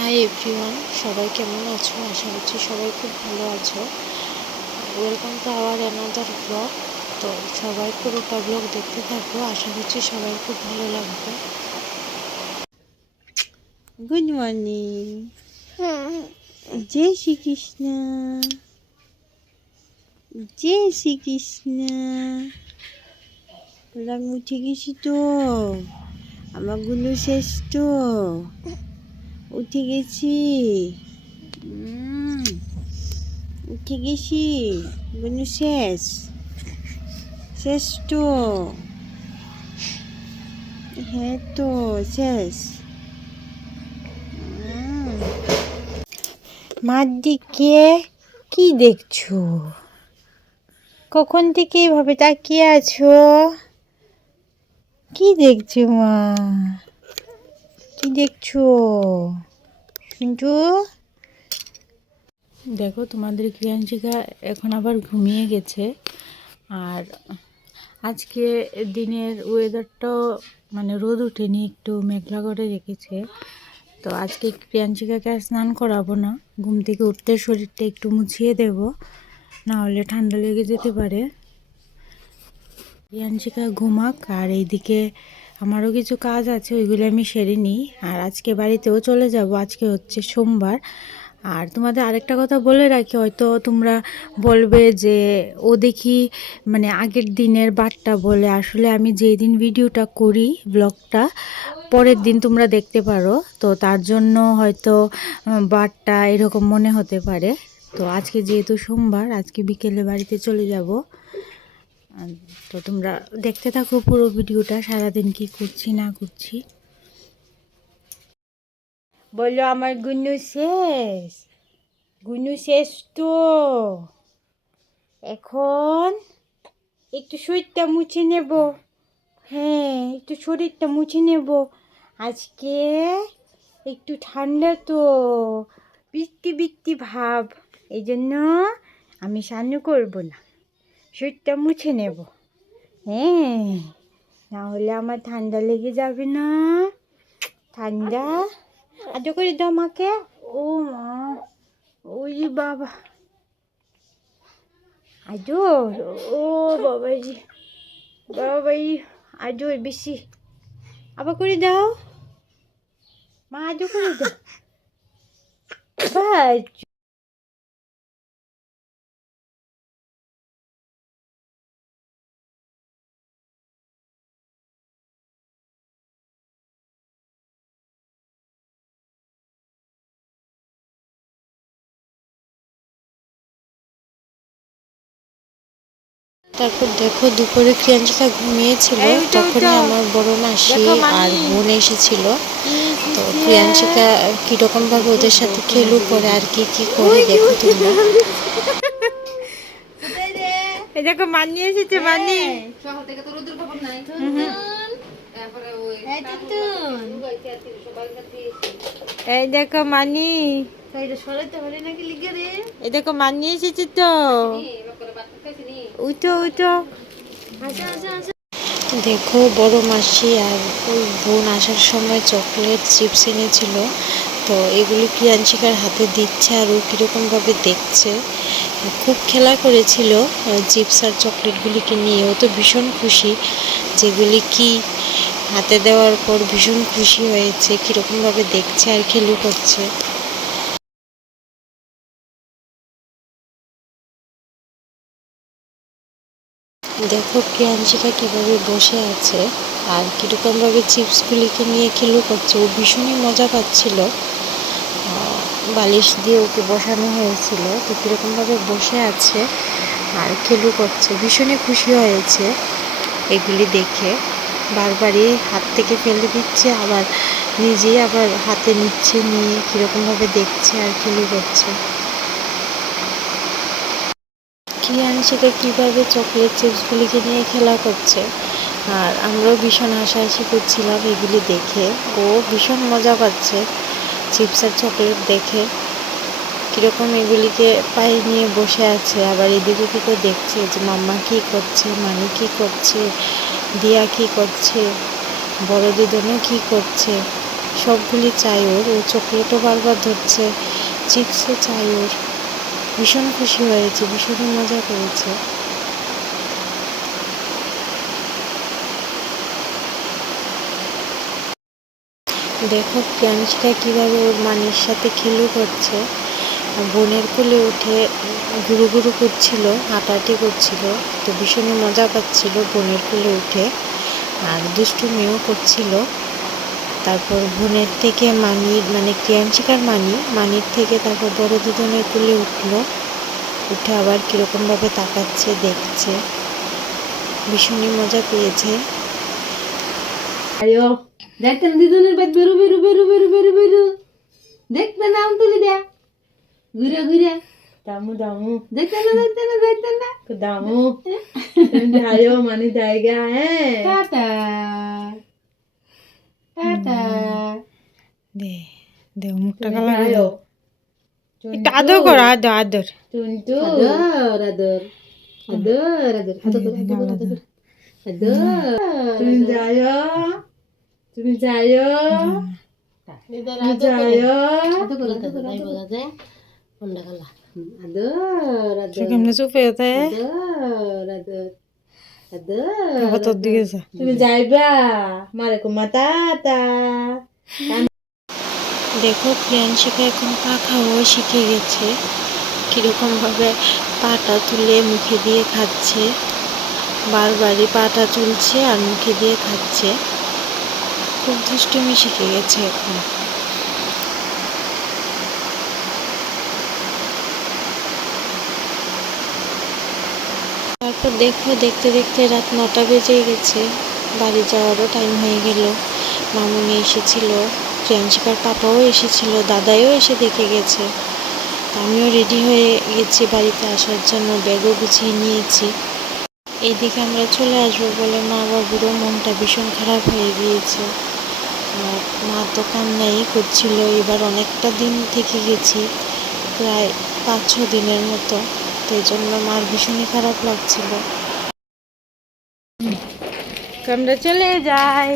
Hi everyone সবাই কেমন আছো? আশা করছি সবাই খুব ভালো আছো। Welcome to our another blog তো সবাই পুরোটা ব্লগ দেখতে থাকো। আশা করছি সবাই খুব ভালো লাগবে। গুড মর্নিং জয় শ্রীকৃষ্ণ জয় শ্রীকৃষ্ণ আমি উঠে গেছি তো আমারগুলো শেষ তো উঠে গেছি। উঠে গেছি। গুলো শেষ। শেষ তো। হ্যাঁ তো, শেষ। মার দিকে কি দেখছ? কখন থেকে এভাবে তাকিয়ে আছো? কি দেখছ মা? কি দেখছ? শুনছো দেখো, তোমাদের ক্রিয়াঞ্চিকা এখন আবার ঘুমিয়ে গেছে। আর আজকে দিনের ওয়েদারটাও মানে রোদ ওঠেনি একটু মেঘলা করে রেখেছে। তো আজকে ক্রিয়াঞ্চিকাকে আর স্নান করাবো না। ঘুম থেকে উঠতে শরীরটা একটু মুছিয়ে দেব, না হলে ঠান্ডা লেগে যেতে পারে। রিয়ানশিকা ঘুমাক, আর এইদিকে আমারও কিছু কাজ আছে, ওইগুলো আমি সেরে নিই। আর আজকে বাড়িতেও চলে যাব, আজকে হচ্ছে সোমবার। আর তোমাদের আরেকটা কথা বলে রাখি, হয়তো তোমরা বলবে যে ও দেখি মানে আগের দিনের বারটা বলে, আসলে আমি যেই দিন ভিডিওটা করি, ব্লগটা, পরের দিন তোমরা দেখতে পারো। তো তার জন্য হয়তো বারটা এরকম মনে হতে পারে। তো আজকে যেহেতু সোমবার, আজকে বিকেলে বাড়িতে চলে যাব। তো তোমরা দেখতে থাকো পুরো ভিডিওটা, সারাদিন কি করছি না করছি। বলল আমার গুনু শেষ। গুনু শেষ তো। এখন একটু শরীরটা মুছে নেব। হ্যাঁ একটু শরীরটা মুছে নেব। আজকে একটু ঠান্ডা তো, বৃষ্টি বৃষ্টি ভাব। এই জন্য আমি স্নান করব না। শরীরটা মুছে নেব। হ্যাঁ না হলে আমার ঠান্ডা লেগে যাবে না। ঠান্ডা। আজো করে দাও মাকে। ও মা, ওই বাবা। আজো ও বাবাজি। বাবাই আজো বেশি। আবার করে দাও। মা আজো করে দাও। তারপর দেখো দুপুরে ক্রিয়াঞ্চিকা ঘুমিয়েছিল তখনই আমার বড় মাসি আর বোন এসেছিল। তো প্রিয়াঞ্চিকা কীরকম ভাবে ওদের সাথে খেলু করে আর কি কি করে দেখো তোমরা। এই দেখো মানি এসেছে মানি শহর থেকে তো রোদের খবর নাই। তারপরে ওই এই দেখো মানি এই দেখো মানি এসেছে তো। উঠো উঠো দেখো, বড় মাসি আর ওই বোন আসার সময় চকলেট চিপস এনেছিল। তো এগুলি প্রিয়াঞ্চিকার হাতে দিচ্ছে আর ও কীরকম ভাবে দেখছে। খুব খেলা করেছিল চিপস আর চকলেটগুলিকে নিয়ে। ও তো ভীষণ খুশি, যেগুলি কি হাতে দেওয়ার পর ভীষণ খুশি হয়েছে কীরকম ভাবে দেখছে আর খেলু করছে। দেখো প্রিয়াঞ্চিকা কীভাবে বসে আছে আর কীরকম ভাবে চিপসগুলিকে নিয়ে খেলু করছে ও ভীষণই মজা পাচ্ছিল। বালিশ দিয়ে ওকে বসানো হয়েছিল। তো কীরকম ভাবে বসে আছে আর খেলু করছে ভীষণই খুশি হয়েছে এগুলি দেখে। বারবারই হাত থেকে ফেলে দিচ্ছে, আবার নিজেই আবার হাতে নিচ্ছে, নিয়ে কীরকম ভাবে দেখছে আর খেলু করছে ক্রিয়াংশিকা কীভাবে চকলেট চিপসগুলিকে নিয়ে খেলা করছে? আর আমরাও ভীষণ হাসাহাসি করছিলাম এগুলি দেখে। ও ভীষণ মজা পাচ্ছে চিপস আর চকলেট দেখে। কীরকম এগুলিকে পায়ে নিয়ে বসে আছে। আবার এদিকে ওদিকে দেখছে যে মাম্মা কী করছে, মামি কী করছে, দিয়া কী করছে, বড় দিদনও কী করছে, সবগুলি চাই ওর। ও চকলেটও বারবার ধরছে চিপসও চাই ওর। ভীষণ খুশি হয়েছে, ভীষণ মজা করেছে। দেখো প্রিয়াংশিকা কীভাবে ওর মানির সাথে খেলু করছে। বোনের কোলে উঠে গুরু গুরু করছিল, হাঁটাহাঁটি করছিল, তো ভীষণই মজা পাচ্ছিল বোনের কোলে উঠে। আর দুষ্টু মেয়েও করছিল। তারপর বোনের থেকে মানির মানে প্রিয়াংশিকার মানি মানির থেকে তারপর বড় দুজনের কোলে উঠল। উঠে আবার কীরকমভাবে তাকাচ্ছে দেখছে। ভীষণই মজা পেয়েছে। আয়ো দিদুনের বাদ বেরু বেরু বেরু বেরু বেরু বেরু। দেখতে না আম তুলি দেয়া ঘুরে ঘুরে। দামু দামু। দেখতে না দেখতে না দেখতে না। দামু। আয়ো মানে জায়গা হ্যাঁ। টাটা। দে মুখটা কালা আয়ো একটু আদর করো আদর আদর। টুনটু আদর আদর। আদর আদর আদর আদর আদর তুমি যাইও। তুমি যাইও। তুমি যাইও। আদর আদর করে, আদর করে। কোনটা খালা? হুম, আদর আদর। সে কেমনে চুপে আছে আদর আদর আদর। আবার তোর দিকে যা। তুমি যাইবা। মারে কুমা টাটা দেখো প্রিয়াংশিকা এখন পা খাওয়াও শিখে গেছে। কীরকমভাবে পাটা তুলে মুখে দিয়ে খাচ্ছে। বারবারই পাটা তুলছে আর মুখে দিয়ে খাচ্ছে। খুব দুষ্টুমি শিখে গেছে এখন। তারপর দেখো, দেখতে দেখতে রাত নটা বেজে গেছে। বাড়ি যাওয়ারও টাইম হয়ে গেল। মামুনি এসেছিল। প্রিয়াংশিকার পাপাও এসেছিল দাদাইও এসে দেখে গেছে। আমিও রেডি হয়ে গেছি বাড়িতে আসার জন্য ব্যাগও গুছিয়ে নিয়েছি। এইদিকে আমরা চলে আসব বলে মা বাবুরও মনটা ভীষণ খারাপ হয়ে গিয়েছে। আর মা তো কান্নাই করছিল এবার অনেকটা দিন থেকে গেছি প্রায় পাঁচ ছ দিনের মতো। তো এই জন্য মার ভীষণই খারাপ লাগছিল। আমরা চলে যাই।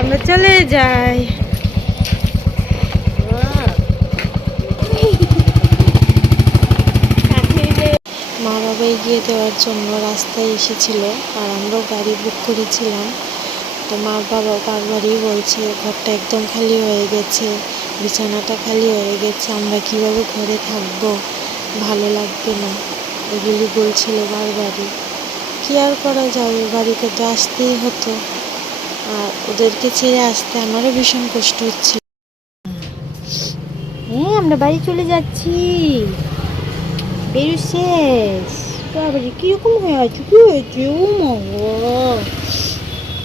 আমরা চলে যাই। মা বাবা এগিয়ে দেওয়ার জন্য রাস্তায় এসেছিল আর আমরাও গাড়ি বুক করেছিলাম। তো মা বাবা বারবারই বলছে, ঘরটা একদম খালি হয়ে গেছে, বিছানাটা খালি হয়ে গেছে, আমরা কীভাবে ঘরে থাকব? ভালো লাগবে না। এগুলি বলছিল বারবারই। কি আর করা যাবে? বাড়িতে তো আসতেই হতো। আর ওদেরকে ছেড়ে আসতে আমারও ভীষণ কষ্ট হচ্ছে। হ্যাঁ আমরা বাড়ি চলে যাচ্ছি। বেরু শেষ। বাবারে কীরকম হয়ে আছে? কি হয়েছে? ও মা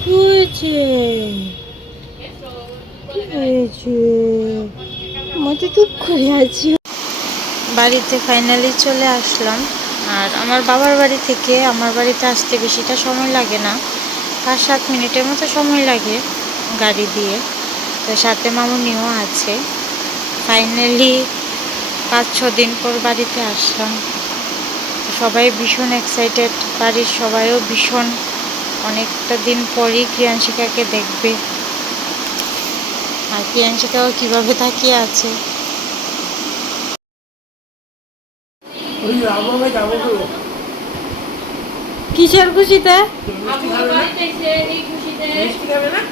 কি হয়েছে? কি হয়েছে? মা তো চুপ করে আছি বাড়িতে ফাইনালি চলে আসলাম। আর আমার বাবার বাড়ি থেকে আমার বাড়িতে আসতে বেশিটা সময় লাগে না। পাঁচ সাত মিনিটের মতো সময় লাগে গাড়ি দিয়ে। তো সাথে মামুনিও আছে। ফাইনালি পাঁচ ছ দিন পর বাড়িতে আসলাম। সবাই ভীষণ এক্সাইটেড বাড়ির সবাইও ভীষণ। অনেকটা দিন পরই ক্রিয়াংশিকাকে দেখবে। আর ক্রিয়াংশিকাও কীভাবে তাকিয়ে আছে? কিসের খুশিতে? বাড়িতে এসে এই খুশিতে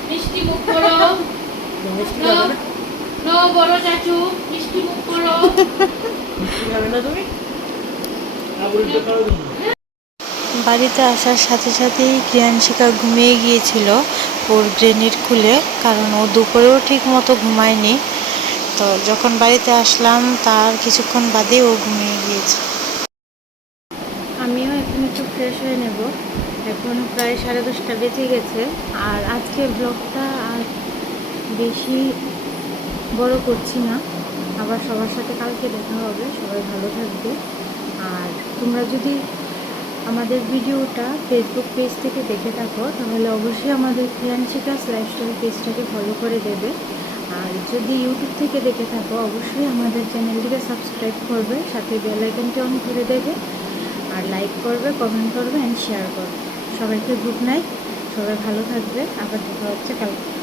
মিষ্টি মুখ করো। ন- ন বড় চাচু মিষ্টি মুখ করো। বাড়িতে আসার সাথে সাথেই ক্রিয়াংশিকা ঘুমিয়ে গিয়েছিল ওর গ্রেনির খুলে কারণ ও দুপুরেও ঠিক মতো ঘুমায়নি। তো যখন বাড়িতে আসলাম তার কিছুক্ষণ বাদেই ও ঘুমিয়ে গিয়েছে। একটু ফ্রেশ হয়ে নেব। এখন প্রায় সাড়ে দশটা বেজে গেছে। আর আজকে ব্লগটা আর বেশি বড় করছি না। আবার সবার সাথে কালকে দেখা হবে। সবাই ভালো থাকবে। আর তোমরা যদি আমাদের ভিডিওটা ফেসবুক পেজ থেকে দেখে থাকো, তাহলে অবশ্যই আমাদের ফ্রিয়ানশিকাস লাইফস্টাইল পেজটাকে ফলো করে দেবে। আর যদি ইউটিউব থেকে দেখে থাকো, অবশ্যই আমাদের চ্যানেলটিকে সাবস্ক্রাইব করবে। সাথে বেল আইকনটি অন করে দেবে। আর লাইক করবে কমেন্ট করবে অ্যান্ড শেয়ার করবে। সবাইকে গুড নাইট সবাই ভালো থাকবে, আবার দেখা হচ্ছে কালকে।